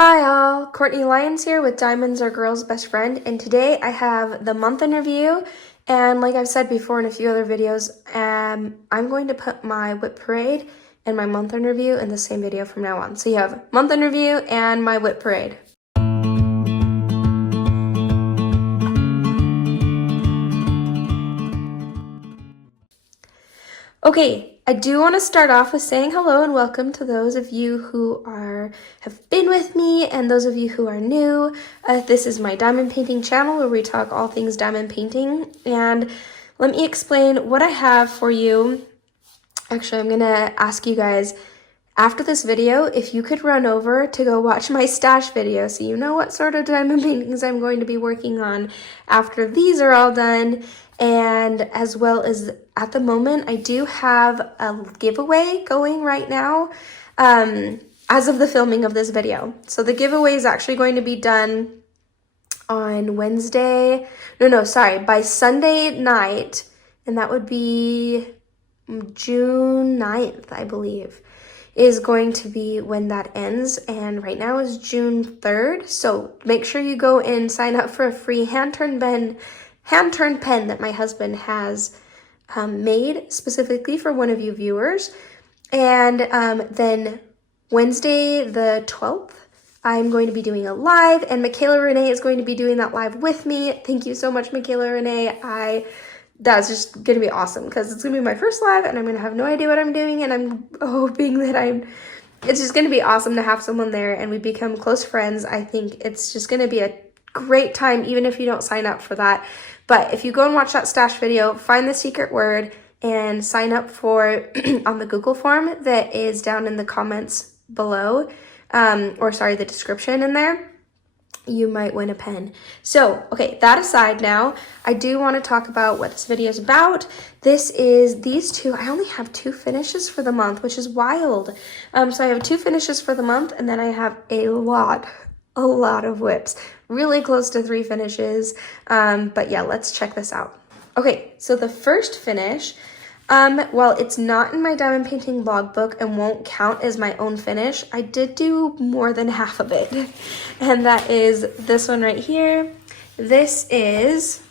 Hi all, CourtneyLyons here with Diamonds Are Girls' Best Friend, and today I have the month in review, and like I've said before in a few other videos, I'm going to put my WIP Parade and my month in review in the same video from now on. So you have month in review and my WIP Parade. Okay, I do want to start off with saying hello and welcome to those of you who have been with me and those of you who are new. This is my diamond painting channel where we talk all things diamond painting, and let me explain what I have for you. Actually, I'm going to ask you guys after this video if you could run over to go watch my stash video so you know what sort of diamond paintings I'm going to be working on after these are all done. And as well as at the moment, I do have a giveaway going right now as of the filming of this video. So the giveaway is actually going to be done on by Sunday night. And that would be June 9th, I believe, is going to be when that ends. And right now is June 3rd. So make sure you go and sign up for a free hand-turned pen that my husband has made specifically for one of you viewers. And then Wednesday the 12th, I'm going to be doing a live, and Michaela Renee is going to be doing that live with me. Thank you so much, Michaela Renee. That's just going to be awesome because it's going to be my first live and I'm going to have no idea what I'm doing, and I'm hoping that it's just going to be awesome to have someone there and we become close friends. I think it's just going to be a great time even if you don't sign up for that. But if you go and watch that stash video, find the secret word and sign up for on the Google form that is down in the comments below, the description in there, you might win a pen. So, okay, that aside now, I do want to talk about what this video is about. This is these two. I only have 2 finishes for the month, which is wild. So I have 2 finishes for the month, and then I have a lot of whips, really close to 3 finishes. But yeah, let's check this out. Okay, so the first finish, while it's not in my diamond painting logbook and won't count as my own finish, I did do more than half of it. And that is this one right here. This is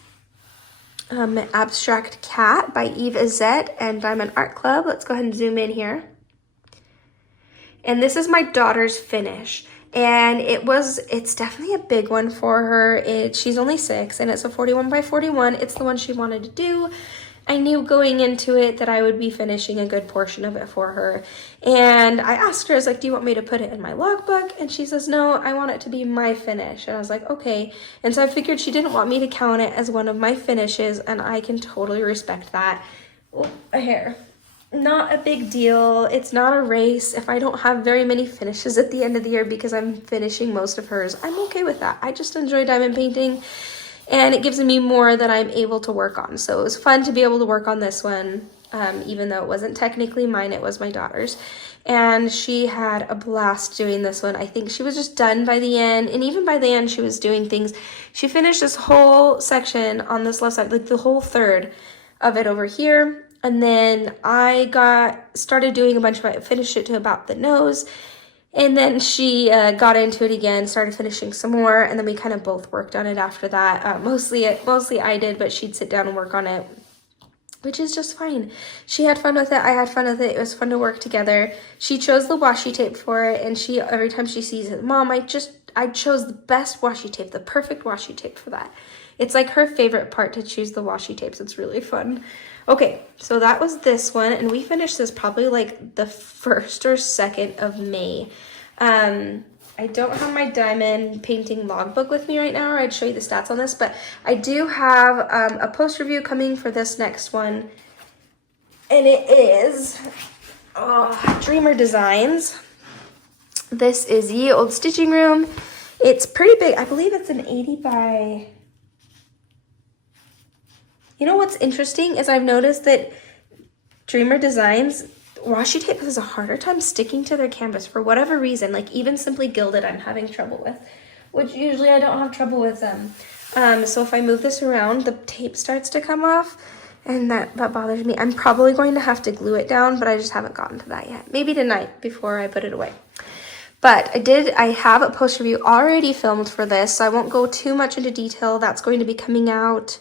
Abstract Cat by Izzett and Diamond Art Club. Let's go ahead and zoom in here. And this is my daughter's finish. And it's definitely a big one for her. She's only 6 and it's a 41 by 41. It's the one she wanted to do. I knew going into it that I would be finishing a good portion of it for her. And I asked her, I was like, do you want me to put it in my logbook? And she says, no, I want it to be my finish. And I was like, okay. And so I figured she didn't want me to count it as one of my finishes, and I can totally respect that. Oh, a hair. Not a big deal. It's not a race. If I don't have very many finishes at the end of the year because I'm finishing most of hers, I'm okay with that. I just enjoy diamond painting, and it gives me more that I'm able to work on. So it was fun to be able to work on this one, even though it wasn't technically mine, it was my daughter's. And she had a blast doing this one. I think she was just done by the end, and even by the end she was doing things. She finished this whole section on this left side, like the whole third of it over here. And then I started doing a bunch of it, finished it to about the nose. And then she got into it again, started finishing some more, and then we kind of both worked on it after that. Mostly I did, but she'd sit down and work on it, which is just fine. She had fun with it, I had fun with it, it was fun to work together. She chose the washi tape for it, and every time she sees it, Mom, I chose the best washi tape, the perfect washi tape for that. It's like her favorite part to choose the washi tapes. It's really fun. Okay, so that was this one, and we finished this probably like the 1st or 2nd of May. I don't have my diamond painting logbook with me right now, or I'd show you the stats on this, but I do have a post review coming for this next one, and it is Dreamer Designs. This is Ye Old Stitching Room. It's pretty big. I believe it's an 80 by... You know what's interesting is I've noticed that Dreamer Designs, washi tape has a harder time sticking to their canvas for whatever reason. Like even Simply Gilded I'm having trouble with, which usually I don't have trouble with them. So if I move this around, the tape starts to come off, and that bothers me. I'm probably going to have to glue it down, but I just haven't gotten to that yet. Maybe tonight before I put it away. But I have a post review already filmed for this, so I won't go too much into detail. That's going to be coming out.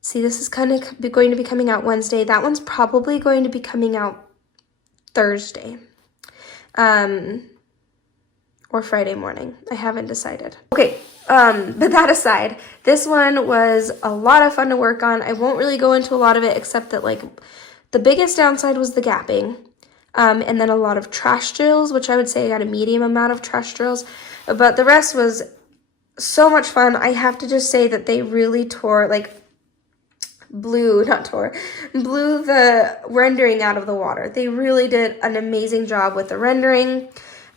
See, this is kind of going to be coming out Wednesday. That one's probably going to be coming out Thursday. Or Friday morning. I haven't decided. Okay, but that aside, this one was a lot of fun to work on. I won't really go into a lot of it, except that like the biggest downside was the gapping. And then a lot of trash drills, which I would say I got a medium amount of trash drills. But the rest was so much fun. I have to just say that they really blew the rendering out of the water. They really did an amazing job with the rendering.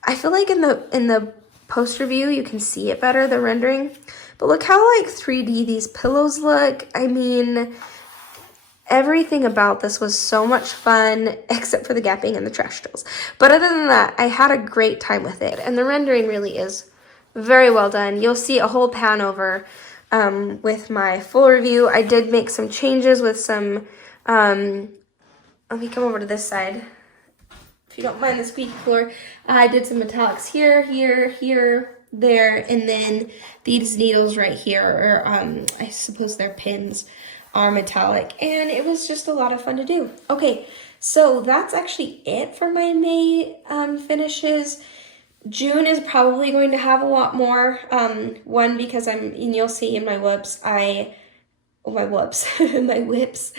I feel like in the post review you can see it better, the rendering. But look how like 3D these pillows look. I mean, everything about this was so much fun, except for the gapping and the trash drills. But other than that, I had a great time with it. And the rendering really is very well done. You'll see a whole pan over with my full review. I did make some changes with some, let me come over to this side. If you don't mind the squeaky floor, I did some metallics here, there, and then these needles right here, or I suppose they're pins, are metallic, and it was just a lot of fun to do. Okay, so that's actually it for my May finishes. June is probably going to have a lot more. One, because and you'll see in my WIPs, my WIPs,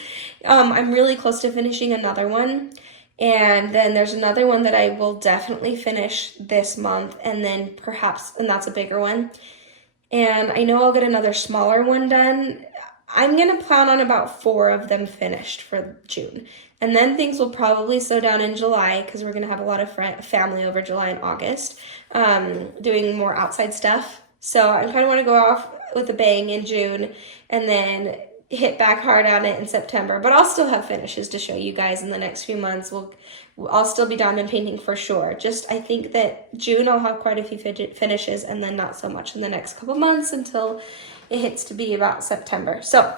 I'm really close to finishing another one. And then there's another one that I will definitely finish this month, and then and that's a bigger one. And I know I'll get another smaller one done. I'm going to plan on about 4 of them finished for June. And then things will probably slow down in July, because we're going to have a lot of family over July and August, doing more outside stuff. So I kind of want to go off with a bang in June, and then hit back hard on it in September. But I'll still have finishes to show you guys in the next few months. I'll still be diamond painting for sure. Just I think that June I'll have quite a few finishes, and then not so much in the next couple months until it hits to be about September. So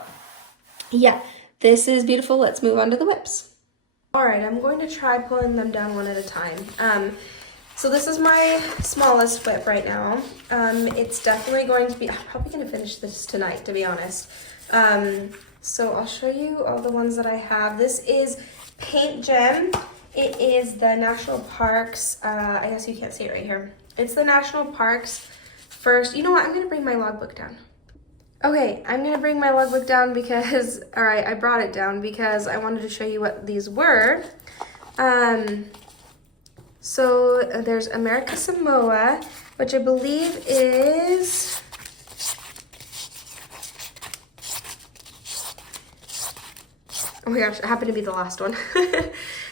yeah, this is beautiful. Let's move on to the WIPs. All right, I'm going to try pulling them down one at a time. So this is my smallest WIP right now. It's definitely going to be, I'm probably going to finish this tonight, to be honest. So I'll show you all the ones that I have. This is PaintGem. It is the National Parks, I guess you can't see it right here. It's the National Parks first. You know what, I'm gonna bring my logbook down. Okay, I'm gonna bring my logbook down because, all right, I brought it down because I wanted to show you what these were. So there's America Samoa, which I believe is, oh my gosh, it happened to be the last one.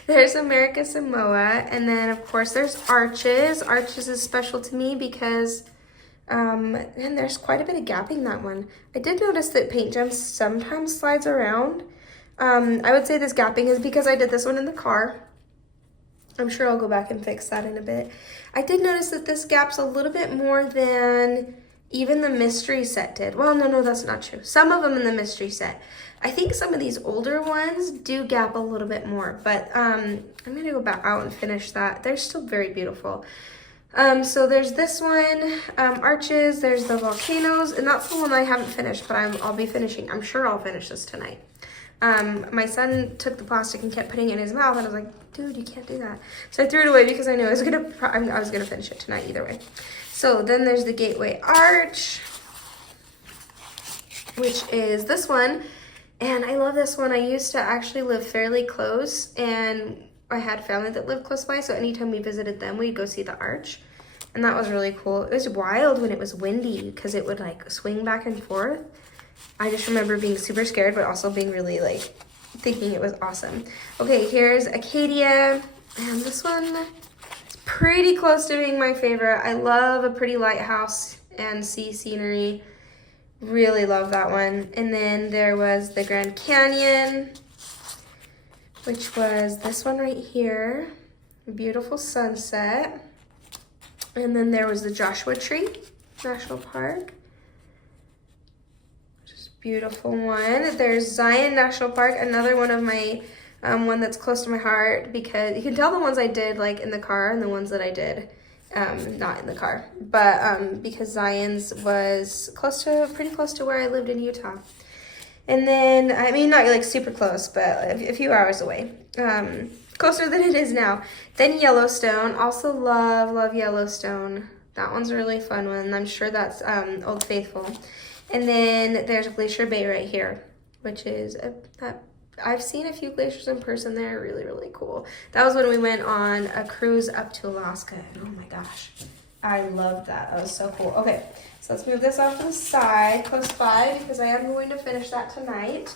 There's America Samoa, and then of course there's Arches. Arches is special to me because, and there's quite a bit of gapping in that one. I did notice that PaintGem sometimes slides around. I would say this gapping is because I did this one in the car. I'm sure I'll go back and fix that in a bit. I did notice that this gaps a little bit more than even the mystery set did. Well, no, that's not true. Some of them in the mystery set. I think some of these older ones do gap a little bit more, but I'm gonna go back out and finish that. They're still very beautiful. So there's this one, Arches, there's the volcanoes, and that's the one I haven't finished, but I'll be finishing. I'm sure I'll finish this tonight. My son took the plastic and kept putting it in his mouth, and I was like, dude, you can't do that. So I threw it away because I knew I was gonna finish it tonight either way. So then there's the Gateway Arch, which is this one. And I love this one. I used to actually live fairly close, and I had family that lived close by, so anytime we visited them, we'd go see the arch. And that was really cool. It was wild when it was windy because it would like swing back and forth. I just remember being super scared, but also being really like thinking it was awesome. Okay, here's Acadia, and this one is pretty close to being my favorite. I love a pretty lighthouse and sea scenery. Really love that one. And then there was the Grand Canyon, which was this one right here. A beautiful sunset. And then there was the Joshua Tree National Park. Just beautiful one. There's Zion National Park, another one of my one that's close to my heart, because you can tell the ones I did like in the car and the ones that I did not in the car, but because Zion's was pretty close to where I lived in Utah. And then, I mean, not like super close, but a few hours away. Closer than it is now. Then Yellowstone. Also love Yellowstone. That one's a really fun one. I'm sure that's Old Faithful. And then there's Glacier Bay right here, which is I've seen a few glaciers in person. They're really, really cool. That was when we went on a cruise up to Alaska. And oh my gosh, I loved that. That was so cool. Okay, so let's move this off to the side, close by, because I am going to finish that tonight.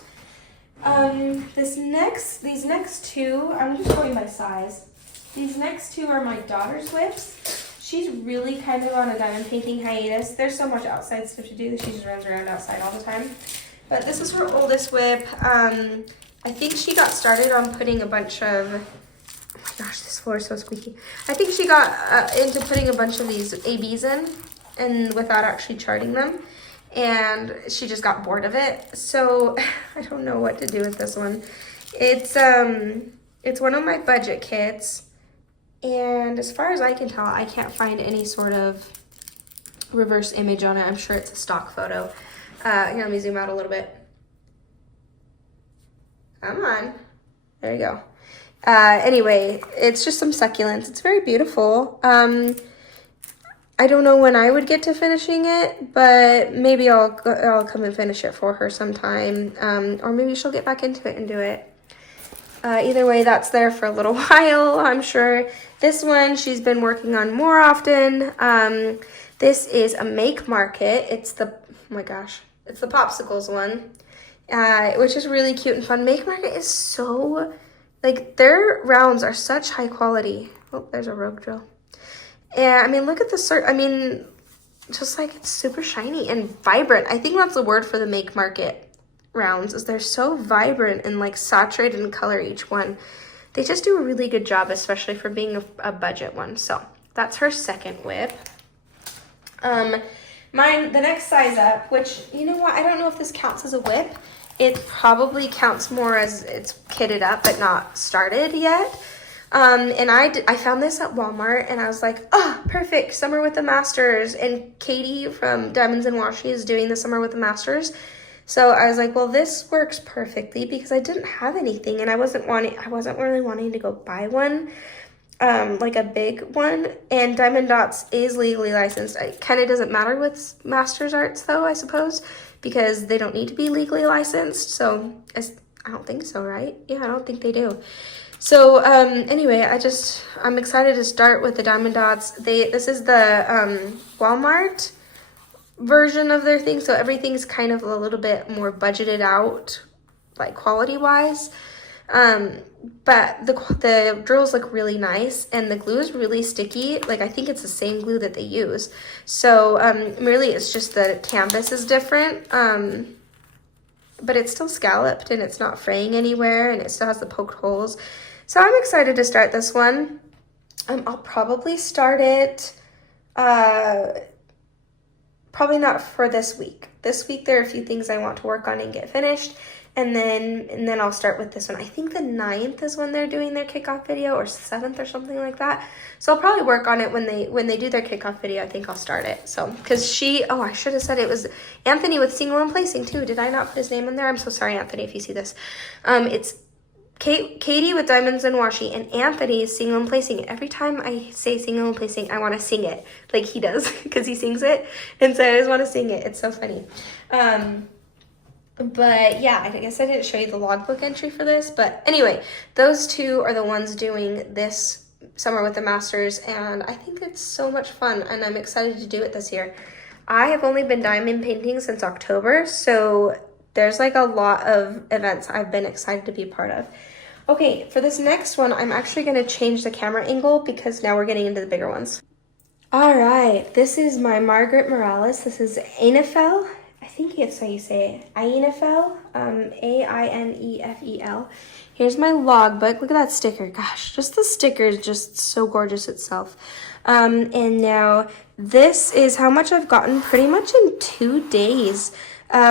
These next two, I'm just going by size. These next two are my daughter's WIPs. She's really kind of on a diamond painting hiatus. There's so much outside stuff to do that she just runs around outside all the time. But this is her oldest WIP. I think she got started on putting a bunch of, oh my gosh, this floor is so squeaky. I think she got into putting a bunch of these ABs in, and without actually charting them. And she just got bored of it. So I don't know what to do with this one. It's one of my budget kits. And as far as I can tell, I can't find any sort of reverse image on it. I'm sure it's a stock photo. Here, let me zoom out a little bit. Come on. There you go. Anyway, it's just some succulents. It's very beautiful. I don't know when I would get to finishing it, but maybe I'll come and finish it for her sometime. Or maybe she'll get back into it and do it. Either way, that's there for a little while, I'm sure. This one she's been working on more often. This is a Make Market. It's the, oh my gosh, it's the Popsicles one, which is really cute and fun. Make Market is so, like, their rounds are such high quality. Oh, there's a rogue drill. Yeah, I mean, look at the just like it's super shiny and vibrant. I think that's the word for the Make Market rounds, is they're so vibrant and like saturated in color, each one. They just do a really good job, especially for being a budget one. So that's her second WIP. The next size up, which, you know what, I don't know if this counts as a WIP. It probably counts more as it's kitted up but not started yet. And I found this at Walmart, and I was like, oh, perfect, Summer with the Masters. And Katie from Diamonds and Washi is doing the Summer with the Masters. So I was like, well, this works perfectly, because I didn't have anything, and I wasn't really wanting to go buy one, like a big one. And Diamond Dotz is legally licensed. It kind of doesn't matter with Masters Arts, though, I suppose, because they don't need to be legally licensed. So I don't think so, right? Yeah, I don't think they do. So anyway, I'm excited to start with the Diamond Dotz. This is the Walmart version of their thing, so everything's kind of a little bit more budgeted out, like quality wise, but the drills look really nice, and the glue is really sticky. Like, I think it's the same glue that they use, so really it's just the canvas is different, but it's still scalloped and it's not fraying anywhere, and it still has the poked holes. So I'm excited to start this one. I'll probably start it probably not for this week. This week there are a few things I want to work on and get finished, and then I'll start with this one. I think the 9th is when they're doing their kickoff video, or 7th or something like that. So I'll probably work on it when they do their kickoff video. I think I'll start it. So, because I should have said it was Anthony with Single and Placing too. Did I not put his name in there? I'm so sorry, Anthony, if you see this. It's Katie with Diamonds and Washi, and Anthony is Single and Placing. Every time I say Single and Placing, I want to sing it like he does, because he sings it, and so I always want to sing it. It's so funny. But yeah, I guess I didn't show you the logbook entry for this, but anyway, those two are the ones doing this Summer with the Masters, and I think it's so much fun, and I'm excited to do it this year. I have only been diamond painting since October, so there's like a lot of events I've been excited to be a part of. Okay, for this next one, I'm actually going to change the camera angle, because now we're getting into the bigger ones. All right, this is my Margaret Morales. This is Ainefel. I think that's how you say it. Ainefel, Ainefel. Here's my logbook. Look at that sticker. Gosh, just the sticker is just so gorgeous itself. And now this is how much I've gotten pretty much in 2 days.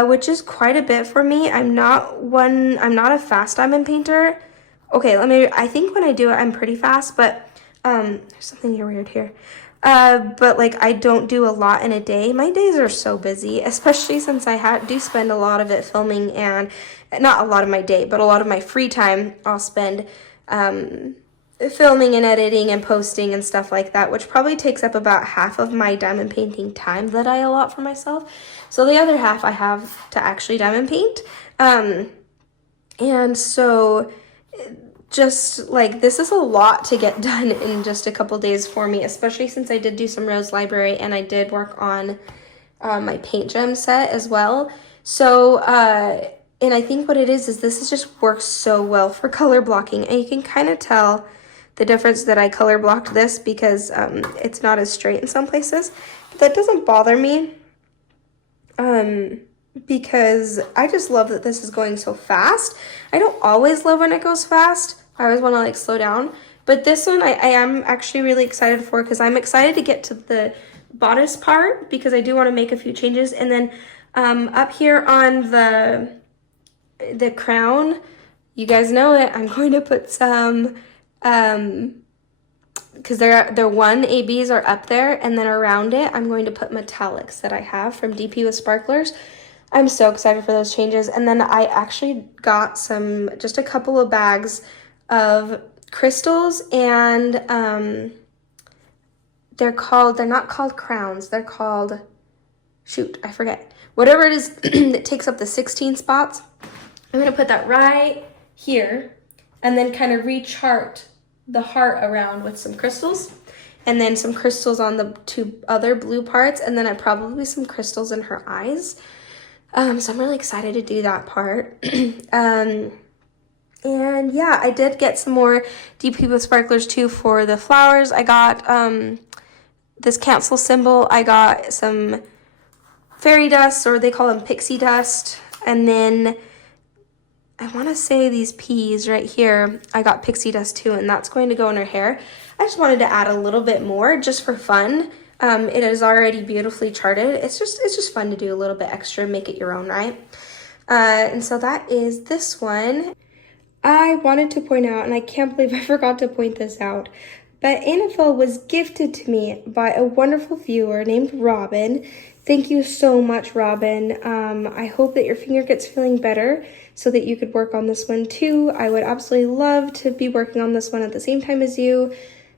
Which is quite a bit for me. I'm not a fast diamond painter, Okay, I think when I do it, I'm pretty fast, but, there's something weird here. But like I don't do a lot in a day. My days are so busy, especially since I do spend a lot of it filming, and not a lot of my day, but a lot of my free time I'll spend filming and editing and posting and stuff like that, which probably takes up about half of my diamond painting time that I allot for myself. So the other half I have to actually diamond paint. And so just like this is a lot to get done in just a couple days for me, especially since I did do some Rose Library and I did work on my PaintGem set as well. So and I think what it is this is just works so well for color blocking, and you can kind of tell the difference that I color blocked this because it's not as straight in some places, but that doesn't bother me because I just love that this is going so fast. I don't always love when it goes fast. I always want to like slow down. But this one I am actually really excited for, because I'm excited to get to the bodice part because I do want to make a few changes. And then up here on the crown, you guys know it, I'm going to put some because their 1ABs are up there, and then around it I'm going to put metallics that I have from DP with Sparklers. I'm so excited for those changes. And then I actually got just a couple of bags of crystals, and they're not called crowns, they're called, shoot, I forget. Whatever it is that takes up the 16 spots. I'm gonna put that right here and then kind of rechart the heart around with some crystals, and then some crystals on the 2 other blue parts, and then probably some crystals in her eyes. So I'm really excited to do that part. And yeah, I did get some more DP with Sparklers too for the flowers. I got this cancel symbol. I got some fairy dust, or they call them pixie dust. And then I want to say these peas right here, I got pixie dust too, and that's going to go in her hair. I just wanted to add a little bit more just for fun. It is already beautifully charted. It's just fun to do a little bit extra, make it your own, right? And so that is this one. I wanted to point out, and I can't believe I forgot to point this out, but Ainefel was gifted to me by a wonderful viewer named Robin. Thank you so much, Robin. I hope that your finger gets feeling better so that you could work on this one too. I would absolutely love to be working on this one at the same time as you.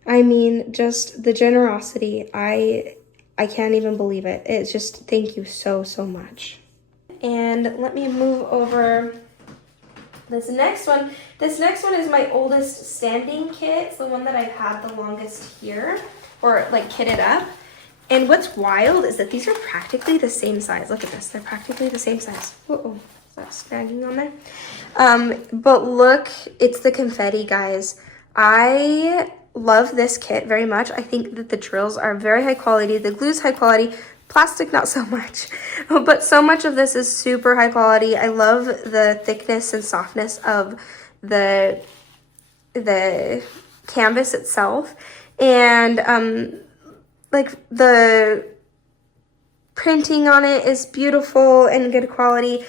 I mean, just the generosity. I can't even believe it. It's just, thank you so, so much. And let me move over this next one. This next one is my oldest standing kit. It's the one that I've had the longest here, or like kitted up. And what's wild is that these are practically the same size. Look at this, they're practically the same size. Uh-oh, is that snagging on there? But look, it's the confetti, guys. I love this kit very much. I think that the drills are very high quality. The glue's high quality. Plastic, not so much. But so much of this is super high quality. I love the thickness and softness of the canvas itself. And like the printing on it is beautiful and good quality.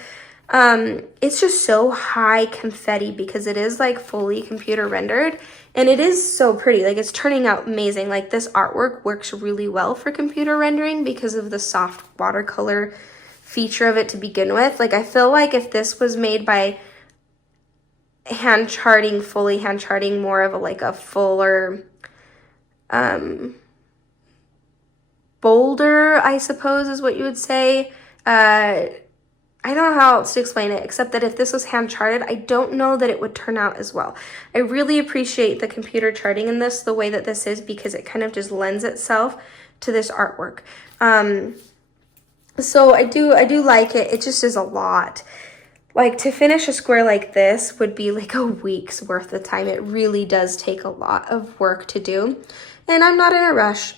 It's just so high confetti because it is like fully computer rendered, and it is so pretty. Like, it's turning out amazing. Like, this artwork works really well for computer rendering because of the soft watercolor feature of it to begin with. Like, I feel like if this was made by fully hand charting, more of a fuller bolder, I suppose is what you would say. I don't know how else to explain it, except that if this was hand charted, I don't know that it would turn out as well. I really appreciate the computer charting in this, the way that this is, because it kind of just lends itself to this artwork. So I do like it. It just is a lot. Like, to finish a square like this would be like a week's worth of time. It really does take a lot of work to do. And I'm not in a rush.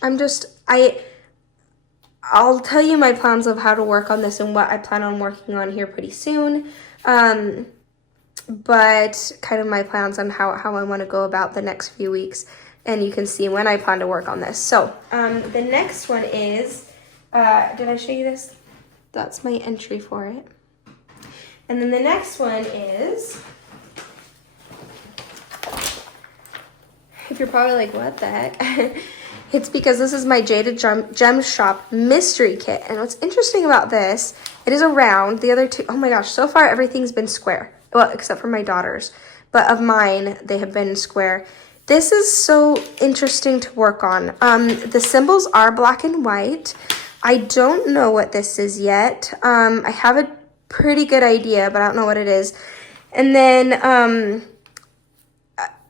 I'll tell you my plans of how to work on this and what I plan on working on here pretty soon. But kind of my plans on how I want to go about the next few weeks. And you can see when I plan to work on this. So the next one is, did I show you this? That's my entry for it. And then the next one is if you're probably like, what the heck? It's because this is my Jaded Gem Shop mystery kit. And what's interesting about this, it is a round. The other two, oh my gosh, so far everything's been square. Well, except for my daughter's. But of mine, they have been square. This is so interesting to work on. The symbols are black and white. I don't know what this is yet. I have a pretty good idea, but I don't know what it is. And then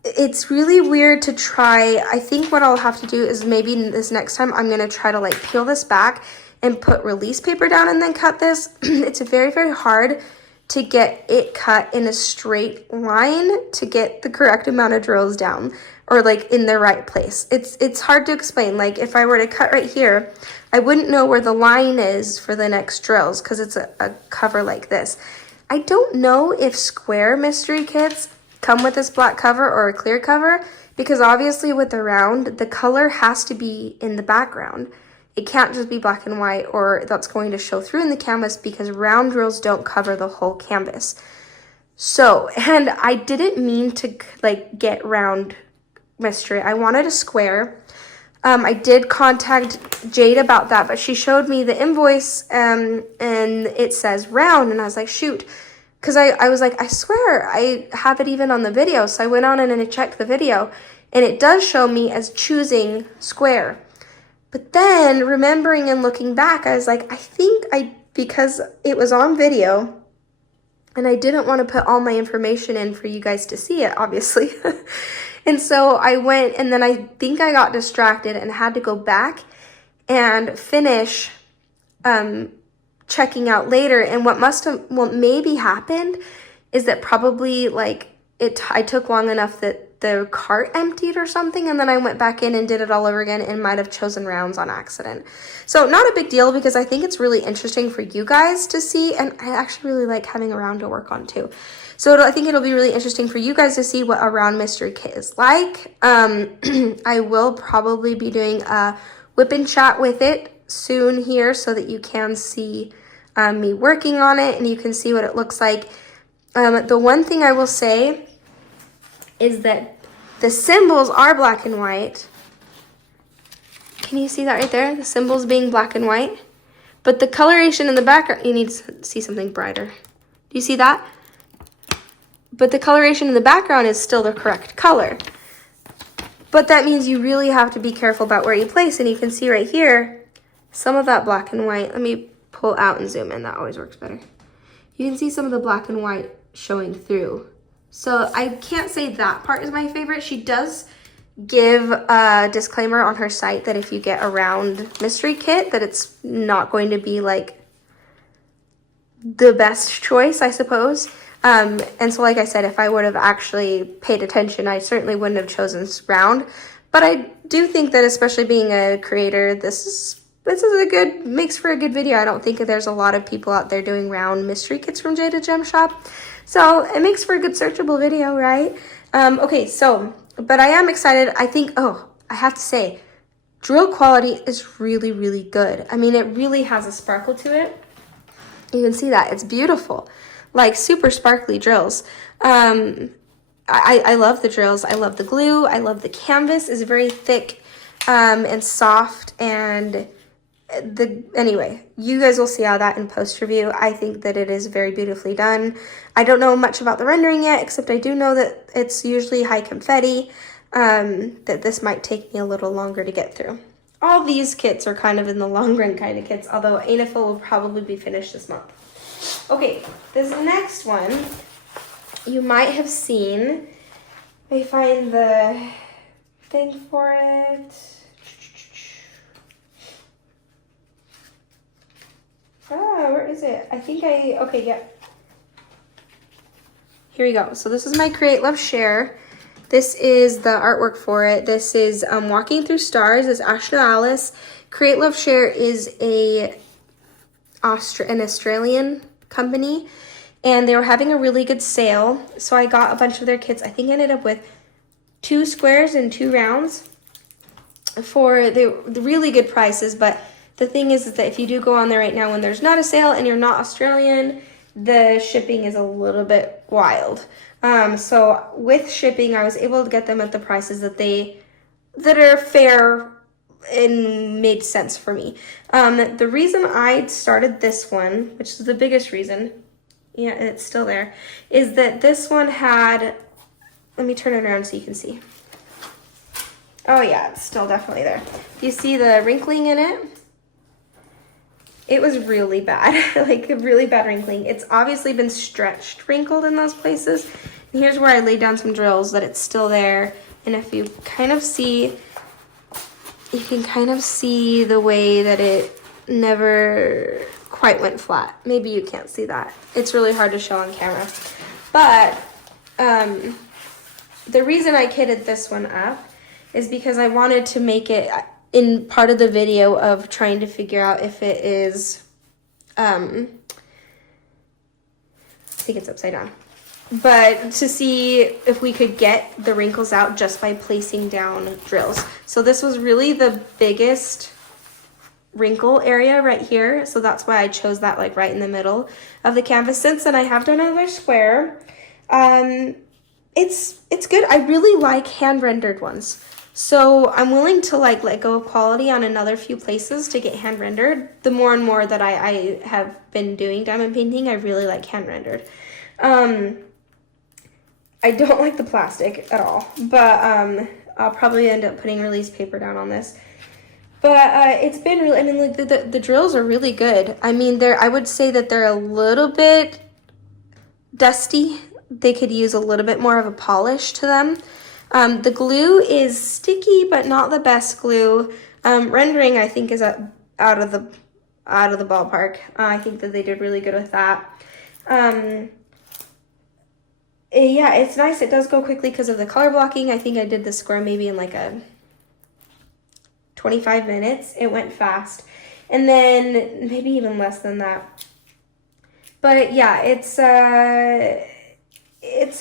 it's really weird to try. I think what I'll have to do is maybe this next time I'm going to try to like peel this back and put release paper down and then cut this. It's very, very hard to get it cut in a straight line to get the correct amount of drills down or like in the right place. It's hard to explain. Like if I were to cut right here, I wouldn't know where the line is for the next drills because it's a cover like this. I don't know if square mystery kits come with this black cover or a clear cover because obviously with the round, the color has to be in the background. It can't just be black and white or that's going to show through in the canvas because round drills don't cover the whole canvas. So, and I didn't mean to like get round mystery. I wanted a square. I did contact Jade about that, but she showed me the invoice and it says round and I was like, shoot. Because I was like, I swear I have it even on the video. So I went on and I checked the video and it does show me as choosing square. But then remembering and looking back, I was like, I think because it was on video and I didn't want to put all my information in for you guys to see it, obviously. And so I went and then I think I got distracted and had to go back and finish checking out later. And what maybe happened is that probably like I took long enough that the cart emptied or something, and then I went back in and did it all over again and might have chosen rounds on accident. So not a big deal because I think it's really interesting for you guys to see, and I actually really like having a round to work on too. So I think it'll be really interesting for you guys to see what a round mystery kit is like. I will probably be doing a whip and chat with it soon here so that you can see me working on it and you can see what it looks like. The one thing I will say is that the symbols are black and white. Can you see that right there? The symbols being black and white. But the coloration in the background, you need to see something brighter. Do you see that? But the coloration in the background is still the correct color. But that means you really have to be careful about where you place. And you can see right here, some of that black and white. Let me pull out and zoom in. That always works better. You can see some of the black and white showing through. So I can't say that part is my favorite. She does give a disclaimer on her site that if you get a round mystery kit, that it's not going to be like the best choice, I suppose. And so like I said, if I would have actually paid attention, I certainly wouldn't have chosen round. But I do think that especially being a creator, this is makes for a good video. I don't think there's a lot of people out there doing round mystery kits from Jaded Gem Shop. So it makes for a good searchable video, right? Okay, so, but I am excited. I think, I have to say, drill quality is really, really good. I mean, it really has a sparkle to it. You can see that. It's beautiful. Like super sparkly drills. I love the drills. I love the glue. I love the canvas. It's very thick and soft, and anyway, you guys will see all that in post review. I think that it is very beautifully done. I don't know much about the rendering yet, except I do know that it's usually high confetti, that this might take me a little longer to get through. All these kits are kind of in the long run kind of kits, although Ainefel will probably be finished this month. Okay, this next one you might have seen. Let me find the thing for it. Where is it? Okay, yeah. Here we go. So this is my Create, Love, Share. This is the artwork for it. This is Walking Through Stars. It's Ashno Alice. Create, Love, Share is an Australian company, and they were having a really good sale. So I got a bunch of their kits. I think I ended up with 2 squares and 2 rounds for the really good prices, but the thing is that if you do go on there right now when there's not a sale and you're not Australian, the shipping is a little bit wild. So with shipping, I was able to get them at the prices that are fair and made sense for me. The reason I started this one, which is the biggest reason, yeah, and it's still there, is that this one had, let me turn it around so you can see. Oh yeah, it's still definitely there. You see the wrinkling in it? It was really bad, like a really bad wrinkling. It's obviously been stretched, wrinkled in those places. And here's where I laid down some drills that it's still there. And if you kind of see, you can kind of see the way that it never quite went flat. Maybe you can't see that. It's really hard to show on camera. But the reason I kitted this one up is because I wanted to make it in part of the video of trying to figure out if it is, I think it's upside down, but to see if we could get the wrinkles out just by placing down drills. So this was really the biggest wrinkle area right here. So that's why I chose that like right in the middle of the canvas. Since then I have done another square. It's good. I really like hand rendered ones. So I'm willing to like let go of quality on another few places to get hand rendered. The more and more that I have been doing diamond painting, I really like hand rendered. I don't like the plastic at all, but I'll probably end up putting release paper down on this. But it's been really, I mean, like the drills are really good. I mean, I would say that they're a little bit dusty. They could use a little bit more of a polish to them. The glue is sticky, but not the best glue. Rendering, I think, is out of the ballpark. I think that they did really good with that. Yeah, it's nice. It does go quickly because of the color blocking. I think I did the square maybe in like a 25 minutes. It went fast. And then maybe even less than that. But yeah, it's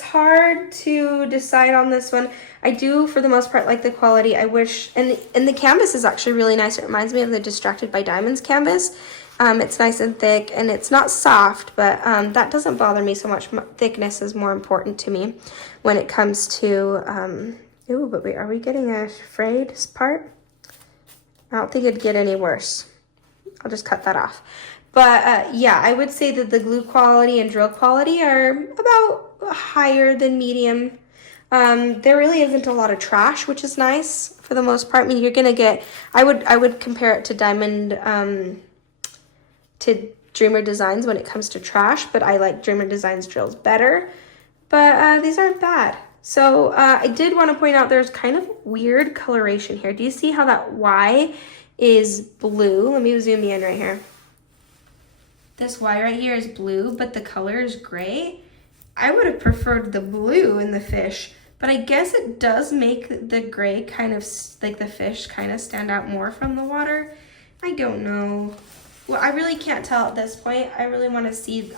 hard to decide on this one. I do, for the most part, like the quality. I wish, and the canvas is actually really nice. It reminds me of the Distracted by Diamonds canvas. It's nice and thick, and it's not soft, but that doesn't bother me so much. Thickness is more important to me when it comes to, ooh, but wait, are we getting a frayed part? I don't think it'd get any worse. I'll just cut that off. But yeah, I would say that the glue quality and drill quality are about higher than medium. There really isn't a lot of trash, which is nice for the most part. I mean, you're gonna get, I would compare it to Diamond, to Dreamer Designs when it comes to trash, but I like Dreamer Designs drills better. But these aren't bad. So I did want to point out there's kind of weird coloration here. Do you see how that Y is blue? Let me zoom in right here. This Y right here is blue, but the color is gray. I would have preferred the blue in the fish, but I guess it does make the gray kind of, like the fish kind of stand out more from the water. I don't know. Well, I really can't tell at this point. I really want to see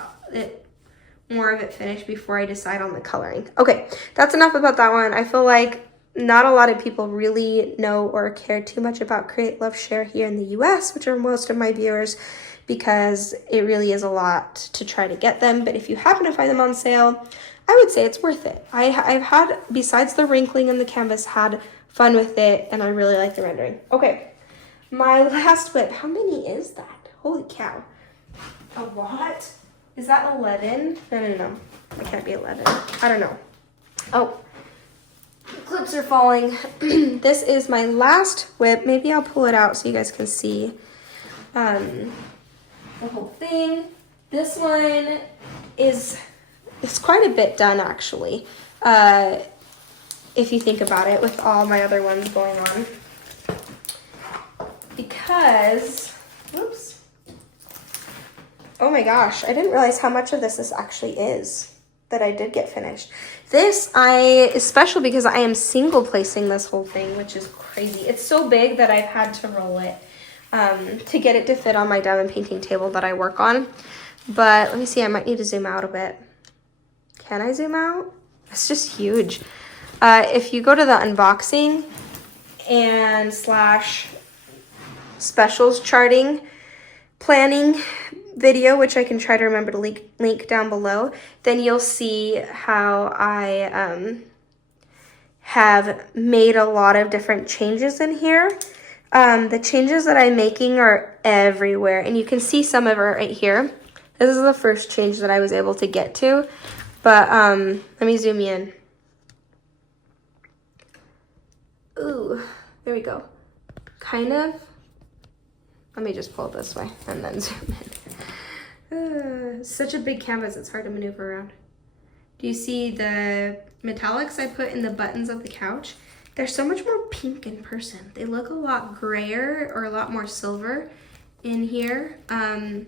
more of it finished before I decide on the coloring. Okay, that's enough about that one. I feel like not a lot of people really know or care too much about Create, Love, Share here in the US, which are most of my viewers, because it really is a lot to try to get them. But if you happen to find them on sale, I would say it's worth it. I've had, besides the wrinkling in the canvas, had fun with it, and I really like the rendering. Okay, my last WIP. How many is that? Holy cow. A lot? Is that 11? No. It can't be 11. I don't know. Oh, clips are falling. This is my last WIP. Maybe I'll pull it out so you guys can see the whole thing. This one is, it's quite a bit done actually, if you think about it, with all my other ones going on. Because, whoops. Oh my gosh, I didn't realize how much of this actually is that I did get finished. This is special because I am single placing this whole thing, which is crazy. It's so big that I've had to roll it to get it to fit on my diamond painting table that I work on. But let me see, I might need to zoom out a bit. Can I zoom out? It's just huge. If you go to the unboxing and / specials charting planning video, which I can try to remember to link down below, then you'll see how I have made a lot of different changes in here. The changes that I'm making are everywhere, and you can see some of it right here. This is the first change that I was able to get to, but let me zoom in. Ooh, there we go. Kind of. Let me just pull it this way and then zoom in. Such a big canvas, it's hard to maneuver around. Do you see the metallics I put in the buttons of the couch? They're so much more pink in person. They look a lot grayer or a lot more silver in here. And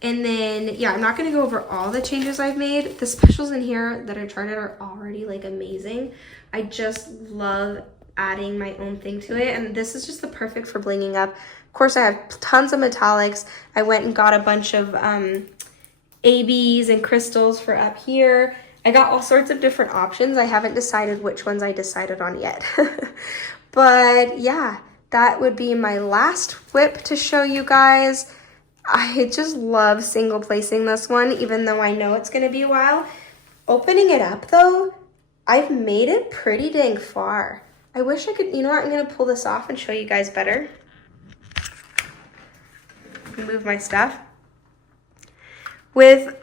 then, yeah, I'm not gonna go over all the changes I've made. The specials in here that are charted are already like amazing. I just love adding my own thing to it. And this is just the perfect for blinging up. Of course, I have tons of metallics. I went and got a bunch of ABs and crystals for up here. I got all sorts of different options. I haven't decided which ones I decided on yet. But yeah, that would be my last WIP to show you guys. I just love single placing this one, even though I know it's gonna be a while. Opening it up though, I've made it pretty dang far. I wish I could, you know what, I'm gonna pull this off and show you guys better. Move my stuff. With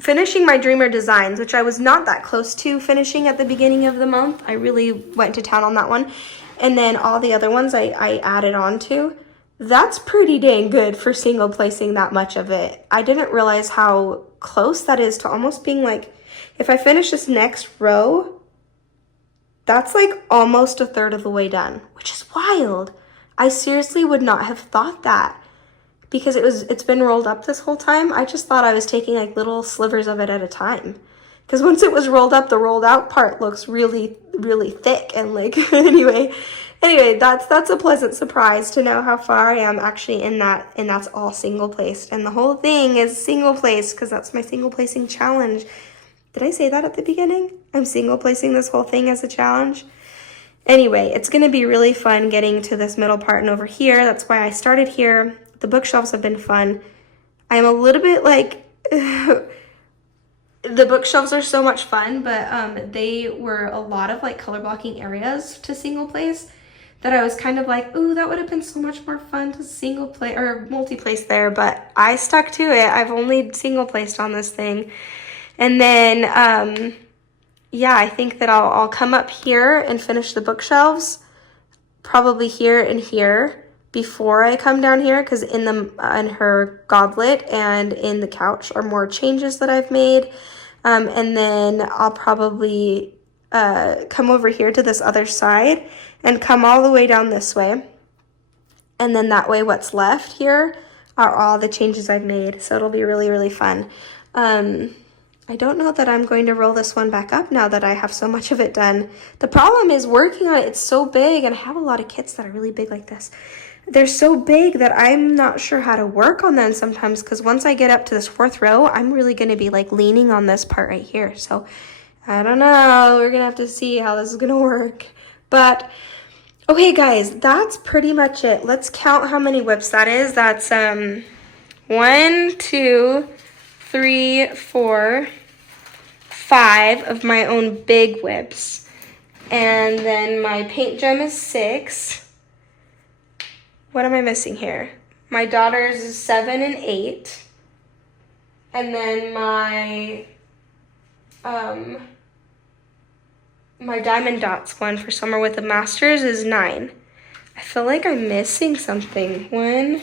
finishing my Dreamer designs, which I was not that close to finishing at the beginning of the month. I really went to town on that one. And then all the other ones I added on to. That's pretty dang good for single placing that much of it. I didn't realize how close that is to almost being like, if I finish this next row, that's like almost a third of the way done, which is wild. I seriously would not have thought that. Because it's been rolled up this whole time. I just thought I was taking like little slivers of it at a time. Because once it was rolled up, the rolled out part looks really, really thick. And like, anyway, that's a pleasant surprise to know how far I am actually in that. And that's all single placed. And the whole thing is single placed because that's my single placing challenge. Did I say that at the beginning? I'm single placing this whole thing as a challenge. Anyway, it's going to be really fun getting to this middle part and over here. That's why I started here. The bookshelves have been fun. I am a little bit like, the bookshelves are so much fun, but they were a lot of like color blocking areas to single place that I was kind of like, ooh, that would have been so much more fun to single play or multi-place there, but I stuck to it. I've only single placed on this thing. And then, yeah, I think that I'll come up here and finish the bookshelves, probably here and here, before I come down here, because in her goblet and in the couch are more changes that I've made. And then I'll probably come over here to this other side and come all the way down this way. And then that way what's left here are all the changes I've made. So it'll be really, really fun. I don't know that I'm going to roll this one back up now that I have so much of it done. The problem is working on it, it's so big, and I have a lot of kits that are really big like this. They're so big that I'm not sure how to work on them sometimes, because once I get up to this fourth row, I'm really going to be like leaning on this part right here. So I don't know. We're going to have to see how this is going to work. But okay, guys, that's pretty much it. Let's count how many WIPs that is. That's 1, 2, 3, 4, 5 of my own big WIPs. And then my PaintGem is 6. What am I missing here? My daughter's is 7 and 8. And then my Diamond Dotz one for Summer with the Masters is 9. I feel like I'm missing something. 1,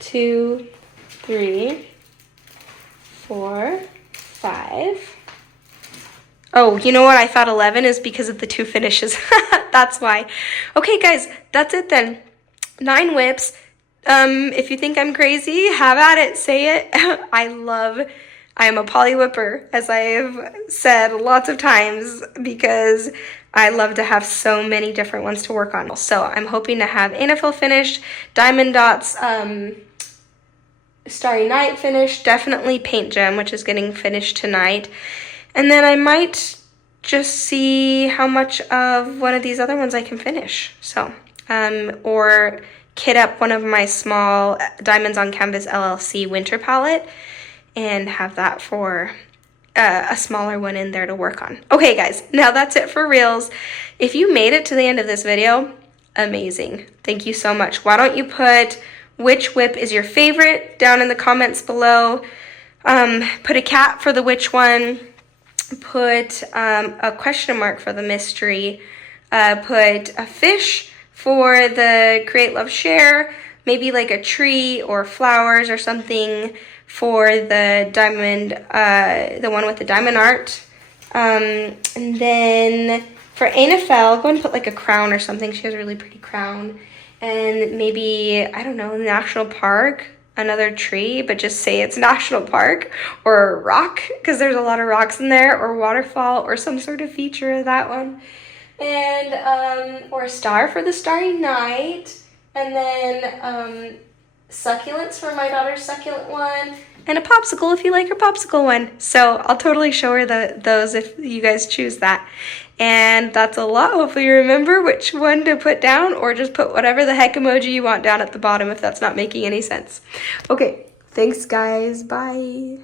2, 3, 4, 5. Oh, you know what? I thought 11 is because of the 2 finishes. That's why. Okay, guys, that's it then. 9 WIPs. If you think I'm crazy, have at it. Say it. I am a poly whipper, as I have said lots of times, because I love to have so many different ones to work on. So I'm hoping to have Ainefel finished, Diamond Dotz, Starry Night finished, definitely PaintGem, which is getting finished tonight. And then I might just see how much of one of these other ones I can finish. So, or kit up one of my small Diamonds on Canvas LLC winter palette and have that for a smaller one in there to work on. Okay guys, now that's it for Reels. If you made it to the end of this video, amazing. Thank you so much. Why don't you put which WIP is your favorite down in the comments below. Put a cat for the which one. Put a question mark for the mystery. Put a fish for the Create, Love, Share. Maybe like a tree or flowers or something for the diamond, the one with the diamond art. And then for Ainefel, go and put like a crown or something. She has a really pretty crown. And maybe, I don't know, national park, another tree, but just say it's national park, or a rock, because there's a lot of rocks in there, or waterfall, or some sort of feature of that one. And, or a star for the starry night. And then, succulents for my daughter's succulent one, and a popsicle if you like her popsicle one. So I'll totally show her those if you guys choose that. And that's a lot. Hopefully you remember which one to put down, or just put whatever the heck emoji you want down at the bottom if that's not making any sense. Okay, thanks guys, bye.